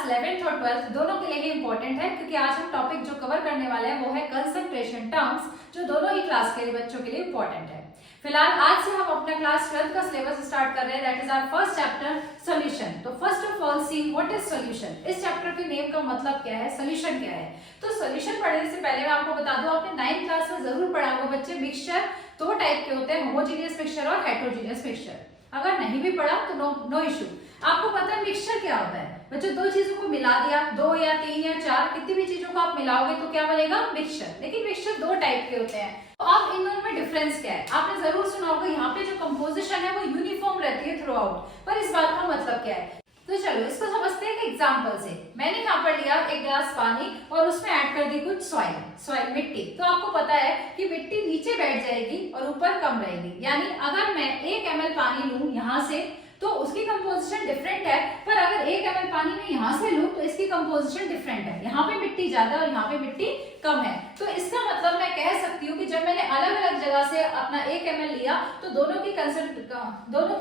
Class 11th और 12th दोनों के लिए ही इंपॉर्टेंट है, क्योंकि आज हम टॉपिक जो कवर करने वाले हैं वो है कंसंट्रेशन टर्म्स, जो दोनों ही क्लास के लिए बच्चों के लिए इंपॉर्टेंट है। फिलहाल आज से हम अपना क्लास 12th का सिलेबस स्टार्ट कर रहे हैं, that is our first chapter solution. तो first of all see what is solution. इस चैप्टर के नेम का मतलब क्या है, सॉल्यूशन क्या है। तो सॉल्यूशन पढ़ने से पहले मैं आपको बता दूं, आपने 9th क्लास में जरूर पढ़ा होगा बच्चे, मिक्सचर दो टाइप के होते हैं, होमोजेनियस मिक्सचर और हेटेरोजेनियस मिक्सचर। अगर नहीं भी पढ़ा तो नो इशू। आपको पता है मिक्सचर क्या होता है बच्चों, दो चीजों को मिला दिया, दो या तीन या चार, कितनी भी चीजों को आप मिलाओगे तो क्या बनेगा, मिक्सचर। लेकिन मिक्सचर दो टाइप के होते हैं। तो अब इन दोनों में डिफरेंस क्या है, आपने जरूर सुना होगा, यहाँ पे जो कंपोजिशन है वो यूनिफॉर्म रहती है थ्रू आउट, पर इस बात का मतलब क्या है। तो चलो इसको समझते हैं एक एग्जांपल से। मैंने यहाँ पर लिया एक ग्लास पानी और उसमें ऐड कर दी कुछ सॉइल मिट्टी। तो आपको पता है कि मिट्टी नीचे बैठ जाएगी और ऊपर कम रहेगी, यानी अगर मैं 1 ml पानी लूं यहाँ से तो उसकी कंपोजिशन डिफरेंट है, पर अगर 1 ml पानी में यहाँ से लूं तो इसकी कंपोजिशन डिफरेंट है। यहाँ पे मिट्टी ज्यादा और यहाँ पे मिट्टी कम है। तो इसका मतलब मैं कह सकती हूँ कि जब मैंने अलग अलग जगह से अपना 1 ml लिया तो दोनों की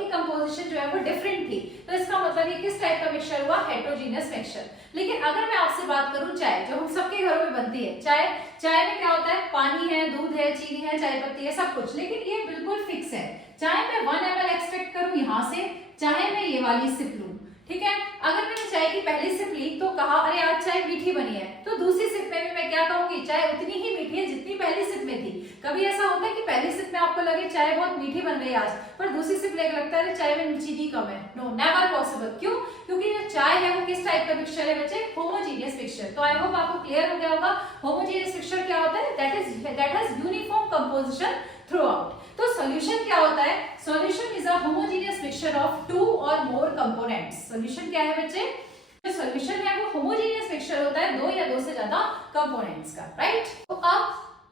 कंपोजिशन जो है वो डिफरेंट थी। तो इसका मतलब ये किस टाइप का मिक्सचर हुआ, हेटेरोजेनियस मिक्सचर। लेकिन अगर मैं आपसे बात करूं चाय, जो हम सबके घरों में बनती है, चाय में क्या होता है, पानी है, दूध है, चीनी है, चाय पत्ती है, सब कुछ, लेकिन ये बिल्कुल फिक्स है। चाहे मैं 1 ml एक्सपेक्ट करूं यहाँ से, चाहे मैं ये वाली सिप लूं, ठीक है। अगर मैंने चाय की पहली सिप ली तो कहा अरे आज चाय मीठी बनी है, तो दूसरी सिप में भी मैं क्या कहूंगी, चाय उतनी ही मीठी है जितनी पहली सिप में थी। कभी ऐसा होता है कि पहली सिप में आपको लगे चाय बहुत मीठी बन गई आज, पर दूसरी सिप लेकर लगता है चाय में चीनी कम है। No, never possible. क्यों? क्योंकि जो चाय है वो किस टाइप का मिक्सचर है बच्चे, होमोजेनियस मिक्सचर। तो आई होप आपको क्लियर हो गया होगा होमोजेनियस मिक्सचर क्या होता है, that has uniform composition through out. तो सॉल्यूशन क्या होता है, solution is a homogeneous mixture of 2 और मोर कंपोनेंट्स। सॉल्यूशन क्या है बच्चे, जो सॉल्यूशन है वो होमोजेनियस मिक्सचर होता है 2 या 2 से ज्यादा कंपोनेंट्स का, राइट।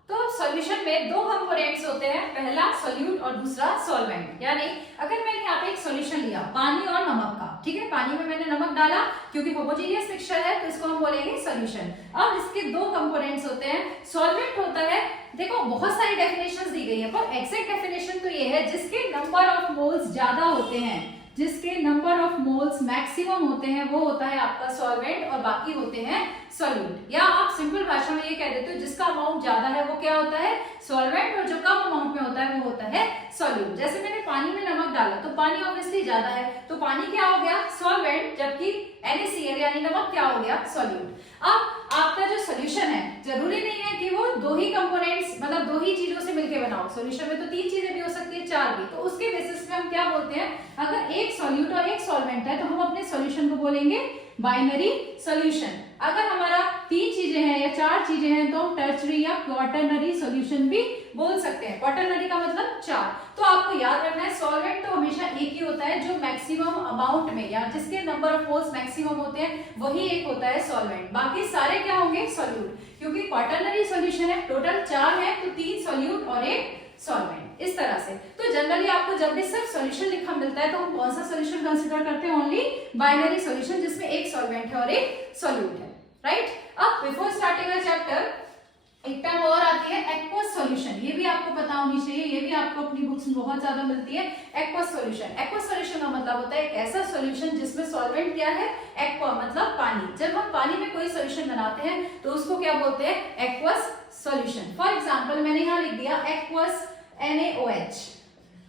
तो सॉल्यूशन में 2 कंपोनेंट्स होते हैं, पहला सॉल्यूट और दूसरा सॉल्वेंट। यानी अगर मैंने यहाँ पे एक सॉल्यूशन लिया पानी और नमक का, ठीक है, पानी में मैंने नमक डाला क्योंकि होमोजेनियस मिक्सचर है तो इसको हम बोलेंगे सॉल्यूशन। अब इसके 2 कंपोनेंट्स होते हैं, सॉल्वेंट होता है, देखो बहुत सारी डेफिनेशंस दी गई है, पर एग्जैक्ट डेफिनेशन तो ये है जिसके नंबर ऑफ मोल्स ज्यादा होते हैं, जिसके नंबर ऑफ मोल्स मैक्सिमम होते हैं, वो होता है आपका सॉल्वेंट और बाकी होते हैं सॉल्यूट। या आप सिंपल भाषा में ये कह देते हो जिसका अमाउंट ज्यादा है वो क्या होता है, सॉल्वेंट, और जो कम अमाउंट में होता है वो होता है सॉल्यूट। जैसे मैंने पानी में नमक डाला तो पानी ऑब्वियसली ज्यादा है, तो पानी क्या हो गया, सॉल्वेंट, जबकि NaCl यानी नमक क्या हो गया, सॉल्यूट। अब आपका जो सॉल्यूशन है जरूरी नहीं है कि वो 2 ही कंपोनेंट्स, मतलब 2 ही चीजों से मिलकर बनाओ। सॉल्यूशन में तो 3 चीजें भी हो सकती है, 4 भी। तो उसके बेसिस पे हम क्या बोलते हैं, अगर एक सॉल्यूट और एक सॉल्वेंट है तो हम अपने सॉल्यूशन को बोलेंगे बाइनरी सॉल्यूशन। अगर हमारा 3 चीजें हैं या 4 चीजें हैं तो हम टर्शरी या क्वाटरनरी सॉल्यूशन भी बोल सकते हैं। क्वाटरनरी का मतलब 4। तो आपको याद रखना है सॉल्वेंट तो हमेशा एक ही होता है, जो मैक्सिमम अमाउंट में या जिसके नंबर ऑफ मोल्स मैक्सिमम होते हैं वही एक होता है सॉल्वेंट, बाकी सारे क्या होंगे, सॉल्यूट। क्योंकि क्वाटरनरी सॉल्यूशन है, टोटल 4 है तो 3 सॉल्यूट और 1 सॉल्वेंट, इस तरह से। तो जनरली आपको जब भी सिर्फ सॉल्यूशन लिखा मिलता है तो हम कौन सा सॉल्यूशन कंसीडर करते हैं, ओनली बाइनरी सॉल्यूशन, जिसमें एक सॉल्वेंट है और एक सॉल्यूट है, राइट। अब बिफोर स्टार्टिंग अ चैप्टर एक टर्म और आती है एक्वस सॉल्यूशन। ये भी आपको पता होनी चाहिए, ये भी आपको अपनी बुक्स में बहुत ज्यादा मिलती है, एक्वस सॉल्यूशन। एक्वस सॉल्यूशन का मतलब होता है एक ऐसा सॉल्यूशन जिसमें सॉल्वेंट क्या है, एक्वा मतलब पानी। जब हम पानी में कोई सॉल्यूशन बनाते हैं तो उसको क्या बोलते हैं, एक्वस सॉल्यूशन। फॉर एग्जांपल मैंने यहाँ लिख दिया aqueous NaOH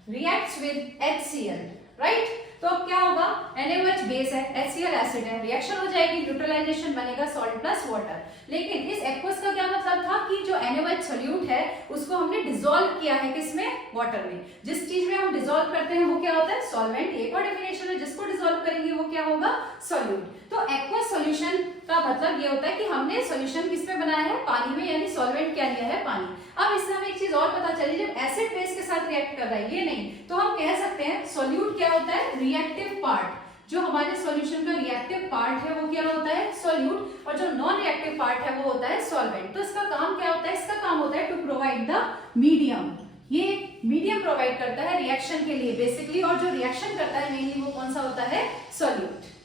reacts with HCl, right. तो अब क्या होगा, NaOH बेस है, HCl एसिड है, रिएक्शन हो जाएगी, न्यूट्रलाइजेशन बनेगा सॉल्ट प्लस वाटर। लेकिन इस एक्वस का क्या मतलब था कि जो NaOH सॉल्यूट है उसको हमने डिसॉल्व किया है, किसमें, वाटर में। जिस चीज में हम डिसॉल्व करते हैं वो क्या होता है, सॉल्वेंट। एक और डेफिनेशन है, जिसको डिसॉल्व करेंगे वो क्या होगा, सॉल्यूट। तो एक्वस सॉल्यूशन का मतलब ये होता है कि हमने सॉल्यूशन किसमें बनाया है, पानी में, यानी सॉल्वेंट क्या लिया है, पानी। अब इससे हमें एक चीज और पता चली, जब एसिड बेस के साथ रिएक्ट कर रहा है, ये नहीं, तो हम कह सकते हैं सॉल्यूट क्या होता है, रिएक्टिव पार्ट। जो हमारे सॉल्यूशन का रिएक्टिव पार्ट है वो क्या होता है, सॉल्यूट, और जो नॉन रिएक्टिव पार्ट है वो होता है सॉल्वेंट। तो इसका काम क्या होता है, इसका काम होता है टू प्रोवाइड द मीडियम। ये मीडियम प्रोवाइड करता है रिएक्शन के लिए बेसिकली, और जो रिएक्शन करता है मेनली वो कौन सा होता है, solute.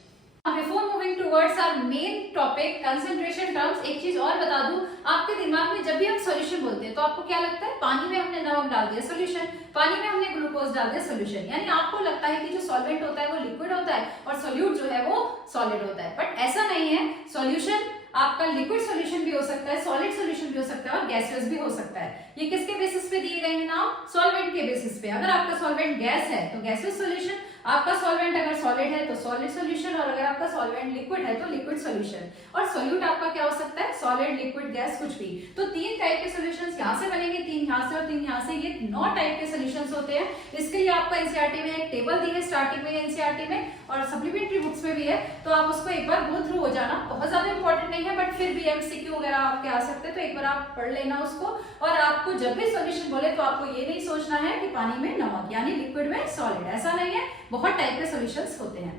Before moving towards our main topic concentration terms, एक चीज और बता दूं, आपके दिमाग में जब भी हम सॉल्यूशन बोलते हैं तो आपको क्या लगता है, पानी में हमने नमक डाल दिया सॉल्यूशन, पानी में हमने ग्लूकोज डाल दिया सॉल्यूशन। यानी आपको लगता है कि जो सॉल्वेंट होता है वो लिक्विड होता है और सॉल्यूट जो है वो सॉलिड होता है, बट ऐसा नहीं है। सॉल्यूशन आपका लिक्विड सॉल्यूशन भी हो सकता है, सॉलिड सॉल्यूशन भी हो सकता है और गैसियस भी हो सकता है। ये किसके बेसिस पे दिए गए हैं नाम? सॉल्वेंट के बेसिस पे। अगर आपका सॉल्वेंट गैस है तो गैसियस सॉल्यूशन, आपका सॉल्वेंट अगर सॉलिड है तो सॉलिड सॉल्यूशन, और अगर आपका सॉल्वेंट लिक्विड है तो लिक्विड सॉल्यूशन। और सॉल्यूट आपका क्या हो सकता है? सॉलिड, लिक्विड, गैस, कुछ भी। तो 3 टाइप के सॉल्यूशंस यहाँ से बनेंगे, 3 यहाँ से और 3 यहाँ से। ये 9 टाइप के सॉल्यूशंस होते हैं। इसके लिए आपका एनसीईआरटी में एक टेबल दी है स्टार्टिंग में एनसीईआरटी में, और सप्लीमेंट्री बुक्स में भी है, तो आप उसको एक बार गो थ्रू हो जाना। बहुत ज्यादा इंपॉर्टेंट नहीं है, बट फिर भी एमसीक्यू वगैरह आपके आ सकते हैं, तो एक बार आप पढ़ लेना उसको। और आपको जब भी सॉल्यूशन बोले तो आपको ये नहीं सोचना है कि पानी में नमक यानी लिक्विड में सॉलिड, ऐसा नहीं है। बहुत टाइप के सॉल्यूशंस होते हैं।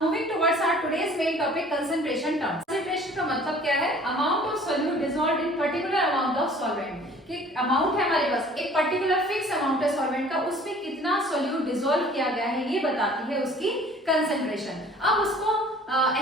Moving towards our today's main topic, concentration terms. Concentration का मतलब क्या है? Amount of solute dissolved in particular amount of solvent. कि अमाउंट है हमारे पास, एक पर्टिकुलर फिक्स अमाउंट है सॉल्वेंट का, उसमें कितना सोल्यूट डिसॉल्व किया गया है, ये बताती है उसकी कंसंट्रेशन। अब उसको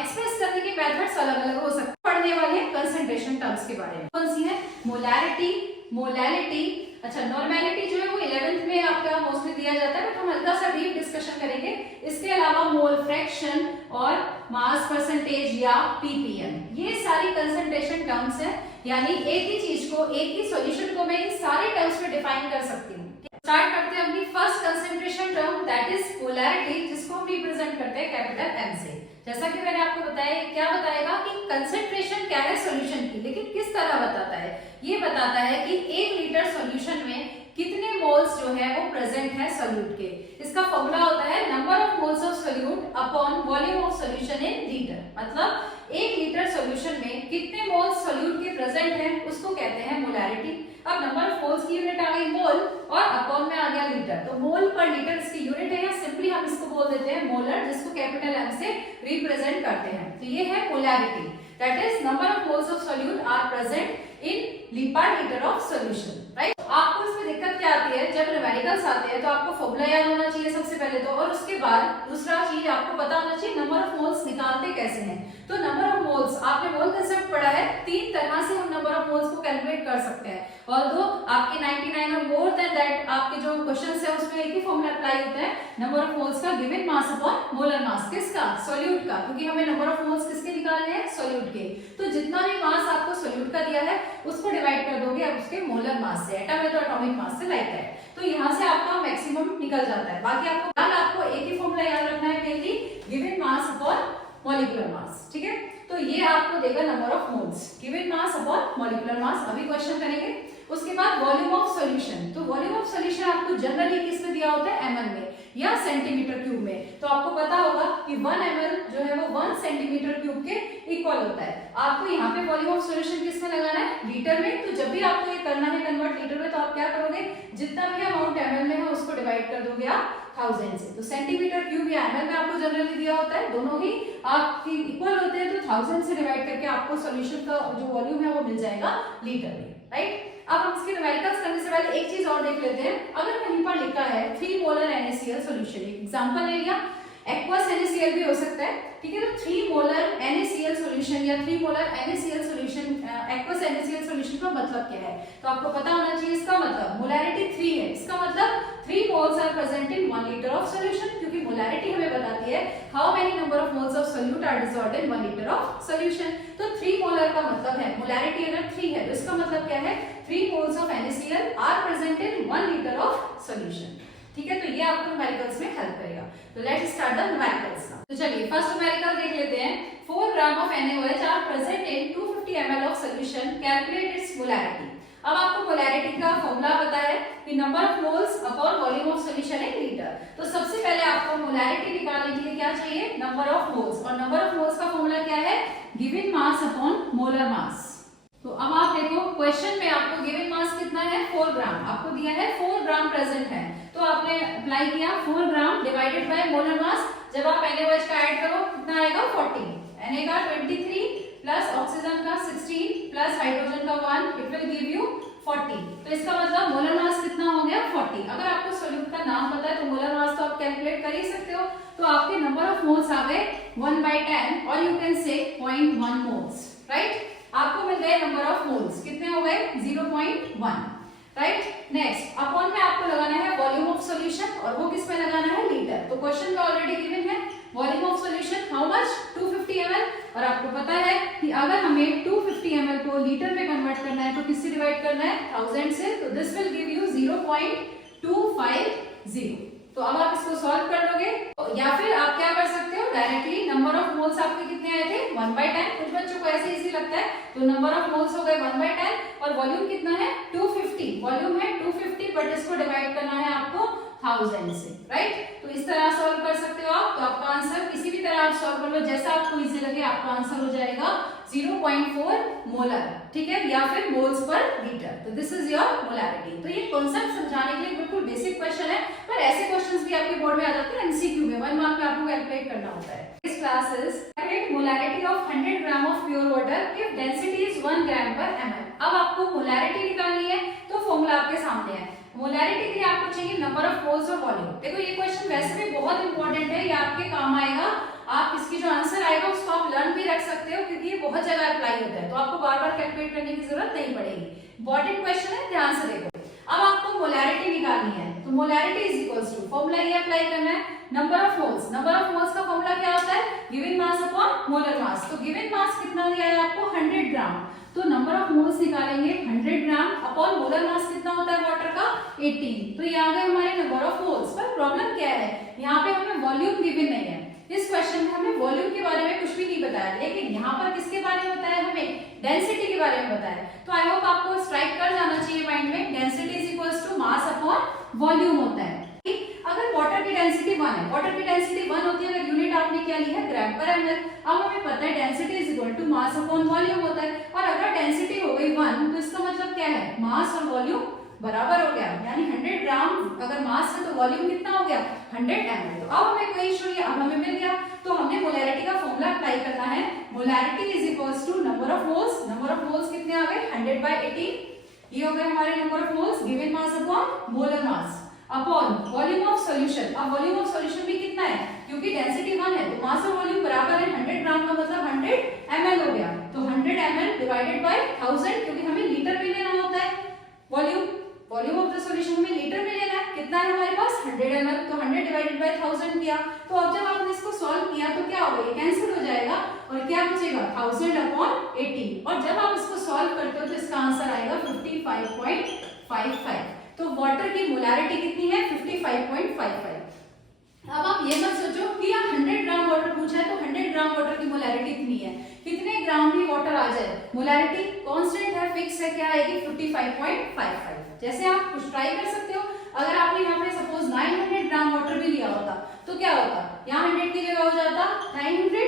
एक्सप्रेस करने के मेथड्स अलग अलग हो सकते हैं। पढ़ने वाले कंसंट्रेशन टर्म्स के बारे में कौन सी है? मोलैरिटी, मोलैलिटी, अच्छा नॉर्मेलिटी जो है वो 11th में आपका मोस्टली दिया जाता है, बट हम हल्का सा डीप डिस्कशन करेंगे। इसके अलावा मोल फ्रैक्शन और मास परसेंटेज या पीपीएम, ये सारी कंसंट्रेशन टर्म्स हैं। यानी एक ही चीज को, एक ही सॉल्यूशन को मैं इन सारे टर्म्स में डिफाइन कर सकती हूँ। स्टार्ट करते हैं अपनी first concentration term, that is polarity, जिसको हम रिप्रेजेंट करते हैं कैपिटल एम से। जैसा कि मैंने आपको बताया, क्या बताएगा कि कंसंट्रेशन क्या है सॉल्यूशन की, लेकिन किस तरह बताता है? ये बताता है कि 1 लीटर सॉल्यूशन में कितने मोल्स जो है वो प्रेजेंट है सोल्यूट के। इसका फॉर्मूला होता है number of moles of solute upon volume of solution in litre. मतलब 1 लीटर सॉल्यूशन में कितने मोल्स सोल्यूट के प्रेजेंट हैं, उसको कहते हैं मोलैरिटी। अब नंबर ऑफ मोल्स की यूनिट आ गई मोल, और अपॉन में आ गया लीटर, तो मोल पर लीटर इसकी यूनिट है, या सिंपली हम इसको बोल देते हैं मोलर, जिसको कैपिटल एम से रिप्रेजेंट करते हैं। तो ये है molarity, that is number of moles of solute are present in per litre of solution, right. आपको इसमें दिक्कत क्या आती है? जब न्यूमेरिकल्स आते हैं तो आपको फॉर्मूला याद होना चाहिए सबसे पहले तो, और उसके बाद दूसरा चीज आपको पता होना चाहिए नंबर ऑफ मोल्स निकालते कैसे हैं। तो नंबर ऑफ मोल्स, आपने मोल कंसेप्ट पढ़ा है, 3 तरह से हम नंबर ऑफ मोल्स को कैलकुलेट कर सकते हैं। ऑल्दो आपके 99 और मोर देन दैट आपके जो क्वेश्चंस है उसमें एक ही फॉर्मूला अप्लाई होता है, नंबर ऑफ मोल्स का गिवन मास अपॉन मोलर मास। किसका? सोल्यूट का, क्योंकि हमें नंबर ऑफ मोल्स किसके निकालने हैं? सोल्यूट के। तो जितना भी मास आपको सोल्यूट का दिया है उसको डिवाइड कर दोगे आप उसके मोलर मास से, एटम है तो एटॉमिक मास से, लाइक दैट। तो यहाँ से आपका मैक्सिमम निकल जाता है। बाकी आपको एक ही फॉर्मूला याद रखना है, mainly given mass upon molecular mass, ठीक है। तो ये आपको देगा number of moles, given mass upon molecular mass. अभी क्वेश्चन करेंगे। उसके बाद वॉल्यूम ऑफ सॉल्यूशन, तो वॉल्यूम ऑफ सॉल्यूशन आपको जनरली किस में दिया होता है? ml में या सेंटीमीटर क्यूब में। तो आपको पता होगा कि 1 ml जो है वो 1 सेंटीमीटर क्यूब के इक्वल होता है। आपको यहाँ पे वॉल्यूम ऑफ सॉल्यूशन किस में लगाना है? लीटर में। तो जब भी आपको ये करना है कन्वर्ट लीटर में, तो आप क्या करोगे? जितना भी अमाउंट ml में है उसको डिवाइड कर दोगे आप 1000 से। तो सेंटीमीटर क्यूब या ml में आपको जनरली दिया होता है, दोनों ही आपकी इक्वल होते हैं, तो 1000 से डिवाइड करके आपको सॉल्यूशन का जो वॉल्यूम है वो मिल जाएगा लीटर में, राइट। अब हम इसके न्यूमेरिकल्स करने से पहले एक चीज और देख लेते हैं। अगर कहीं पर लिखा है 3 मोलर NaCl सॉल्यूशन, एग्जांपल ले लिया, एक्वस NaCl भी हो सकता है, ठीक है। तो 3 मोलर NaCl सॉल्यूशन या 3 molar NaCl solution, aqueous NaCl solution का मतलब क्या है? तो आपको पता होना चाहिए इसका मतलब। मोलैरिटी 3 है, इसका मतलब 3 moles are present in 1 litre of solution, क्योंकि मोलैरिटी हमें बताती है how many number of moles of solute are dissolved in 1 litre of solution. तो 3 मोलर का मतलब है, मोलैरिटी अगर 3 है तो इसका मतलब क्या है? 3 moles of NaCl are present in 1 litre of solution, ठीक है। तो ये आपको न्यूमेरिकल्स में हेल्प करेगा। तो let's start the numericals now. तो चलिए फर्स्ट न्यूमेरिकल देख लेते हैं। 4 gram of NaOH are present in 250 ml of solution, calculate its molarity. अब आपको मोलैरिटी का फॉर्मूला पता है कि number of moles upon volume of solution in litre. तो सबसे पहले आपको मोलैरिटी निकालने के लिए क्या चाहिए? नंबर ऑफ मोल्स, और नंबर ऑफ मोल्स का फॉर्मूला क्या है? Given mass upon molar mass. तो अब आप देखो क्वेश्चन में आपको गिवन मास कितना है? 4 ग्राम आपको दिया है, 4 ग्राम प्रेजेंट है, तो आपने अप्लाई किया 4 gram divided by molar mass. जब आप NaOH का ऐड करो कितना आएगा? 40, Na का 23 प्लस ऑक्सीजन का 16 प्लस हाइड्रोजन का 1, इट विल गिव यू 40। तो इसका मतलब मोलर मास कितना हो गया? 40। अगर आपको सोल्यूट का नाम पता है तो मोलर मास तो आप कैलकुलेट कर ही सकते हो। तो आपके नंबर ऑफ मोल्स आ गए 1/10, और you can say 0.1 moles, right. आपको मिल गए नंबर ऑफ मोल्स, कितने हो गए? 0.1, राइट। नेक्स्ट अपॉन में आपको लगाना है वॉल्यूम ऑफ सॉल्यूशन, और वो किस में लगाना है? लीटर। तो क्वेश्चन में ऑलरेडी गिवन है volume of solution how much? 250 और आपको पता है कि अगर हमें 250 ml को लीटर में कन्वर्ट करना है तो किससे डिवाइड करना है, 1000 से, तो दिस विल गिव यू 0.250। तो अब आप इसको सॉल्व कर लोगे, या फिर आप क्या कर सकते हो, डायरेक्टली नंबर ऑफ मोल्स आपके कितने आए थे, 1/10। कुछ बच्चों को ऐसे इजी लगता है, तो नंबर ऑफ मोल्स हो गए 1/10 और वॉल्यूम कितना है 250, वॉल्यूम है 250, बट इसको डिवाइड करना है आपको 1000 से, राइट। तो इस तरह सॉल्व कर सकते हो आप। तो आपका आंसर किसी भी तरह आप सॉल्व कर लो, जैसा आपको इजी लगे, आपका आंसर हो जाएगा 0.4 मोलर, ठीक है, या फिर मोल्स पर लीटर। तो दिस इज योर मोलैरिटी। तो ये कॉन्सेप्ट समझाने के लिए बिल्कुल बेसिक क्वेश्चन है, पर ऐसे क्वेश्चंस भी आपके बोर्ड में आ जाते हैं एमसीक्यू में, 1 मार्क में आपको कैलकुलेट करना होता है। This class is calculate molarity of 100 gram of pure water if density is 1 ग्राम पर ml। अब आपको मोलैरिटी निकालनी है, तो फॉर्मूला आपके सामने है। मोलैरिटी के लिए आपको चाहिए नंबर ऑफ मोल्स और वॉल्यूम। देखो ये क्वेश्चन वैसे भी बहुत इंपॉर्टेंट है, ये आपके काम आएगा, आप इसकी जो आंसर आएगा उसको आप लर्न भी रख सकते हो, क्योंकि ये बहुत जगह अप्लाई होता है, तो आपको बार बार कैलकुलेट करने की जरूरत नहीं पड़ेगी। इंपॉर्टेंट क्वेश्चन है, ध्यान से देखो। अब आपको मोलैरिटी निकालनी है, तो molarity is equals to, formula ये अप्लाई करना है, number of moles. Number of moles का फॉर्मूला क्या होता है, given mass upon molar mass. तो गिवन मास कितना दिया है आपको, 100 ग्राम, तो नंबर ऑफ मोल्स निकालेंगे 100 ग्राम अपॉन मोलर मास कितना होता है वाटर का, 18। तो ये आ गए हमारे नंबर ऑफ मोल्स। पर प्रॉब्लम क्या है, यहाँ पे हमें वॉल्यूम गिवन नहीं है, इस क्वेश्चन में हमें वॉल्यूम के बारे में कुछ भी नहीं बताया, लेकिन यहाँ पर किसके बारे में बताया, हमें डेंसिटी के बारे में बताया। तो आई होप आपको स्ट्राइक कर जाना चाहिए माइंड में, density is equals to mass upon volume होता है। अगर वाटर की डेंसिटी 1 है, वाटर की डेंसिटी 1 होती है, अगर यूनिट आपने क्या ली है, ग्राम पर ml। अब हमें पता है density is equal to mass upon volume होता है, और अगर डेंसिटी हो गई 1 तो इसका मतलब क्या है, मास और वॉल्यूम बराबर हो गया, यानी 100 ग्राम अगर मास है तो वॉल्यूम कितना हो गया, 100 ml। तो अब हमें कोई इशू नहीं, अब हमें मिल गया। तो हमने मोलैरिटी का फॉर्मूला अप्लाई करना है, molarity is equals to number of moles. Number of moles कितने आ गए, 100/18, ये हो गए हमारे number of moles, given mass upon molar mass upon volume of solution. अब वॉल्यूम ऑफ सॉल्यूशन भी कितना है, क्योंकि डेंसिटी 1 है तो मास और वॉल्यूम बराबर है, 100 ग्राम का मतलब 100 ml हो गया। तो 100 ml डिवाइडेड बाय 1000, क्योंकि हमें लीटर में लेना होता है volume, volume of the solution हमें लीटर में लेना है, कितना है हमारे पास 100 ml, तो 100 डिवाइडेड बाय 1000 किया। तो अब जब आपने इसको सॉल्व किया तो क्या होगा, ये कैंसिल हो जाएगा और क्या बचेगा, 1000/18। और जब आप इसको सॉल्व करते हो तो इसका आंसर आएगा 55.55। तो वाटर की मोलैरिटी कितनी है, 55.55। अब आप ये मत सोचो कि 100 ग्राम वाटर पूछा है तो 100 ग्राम वाटर की मोलैरिटी कितनी है, कितने ग्राम भी वाटर आ जाए, मोलैरिटी कांस्टेंट है, फिक्स है, क्या आएगी 55.55। जैसे आप कुछ ट्राई कर सकते हो, अगर आपने यहाँ पे सपोज 900 ग्राम वाटर भी लिया होता तो क्या होता, यहाँ 100 की जगह हो जाता 900,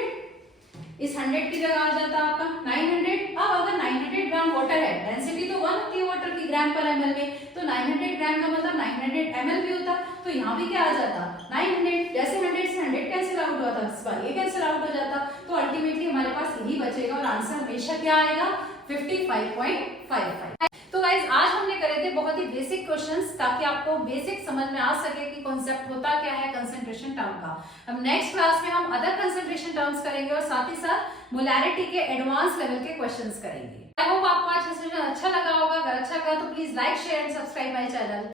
इस 100 की जगह आ जाता आपका 900। अब अगर 900 ग्राम वाटर है, डेंसिटी तो 1 होती है वाटर की ग्राम पर ml में, तो 900 ग्राम का मतलब 900 ml भी होता, तो यहाँ भी क्या आ जाता 900। जैसे 100 से 100 कैंसिल आउट हुआ था, इस बार ये कैंसिल आउट हो जाता, तो अल्टीमेटली हमारे पास यही बचेगा और आंसर हमेशा क्या आएगा, 55.55। तो गाइज आज हमने करे थे बहुत ही बेसिक क्वेश्चंस, ताकि आपको बेसिक समझ में आ सके कि कॉन्सेप्ट होता क्या है कंसंट्रेशन टर्म का। अब नेक्स्ट क्लास में हम अदर कंसंट्रेशन टर्म्स करेंगे और साथ ही साथ मोलैरिटी के एडवांस लेवल के क्वेश्चंस करेंगे। आई होप आपको आज का सेशन अच्छा लगा होगा, अगर अच्छा लगा तो please like share and subscribe my channel.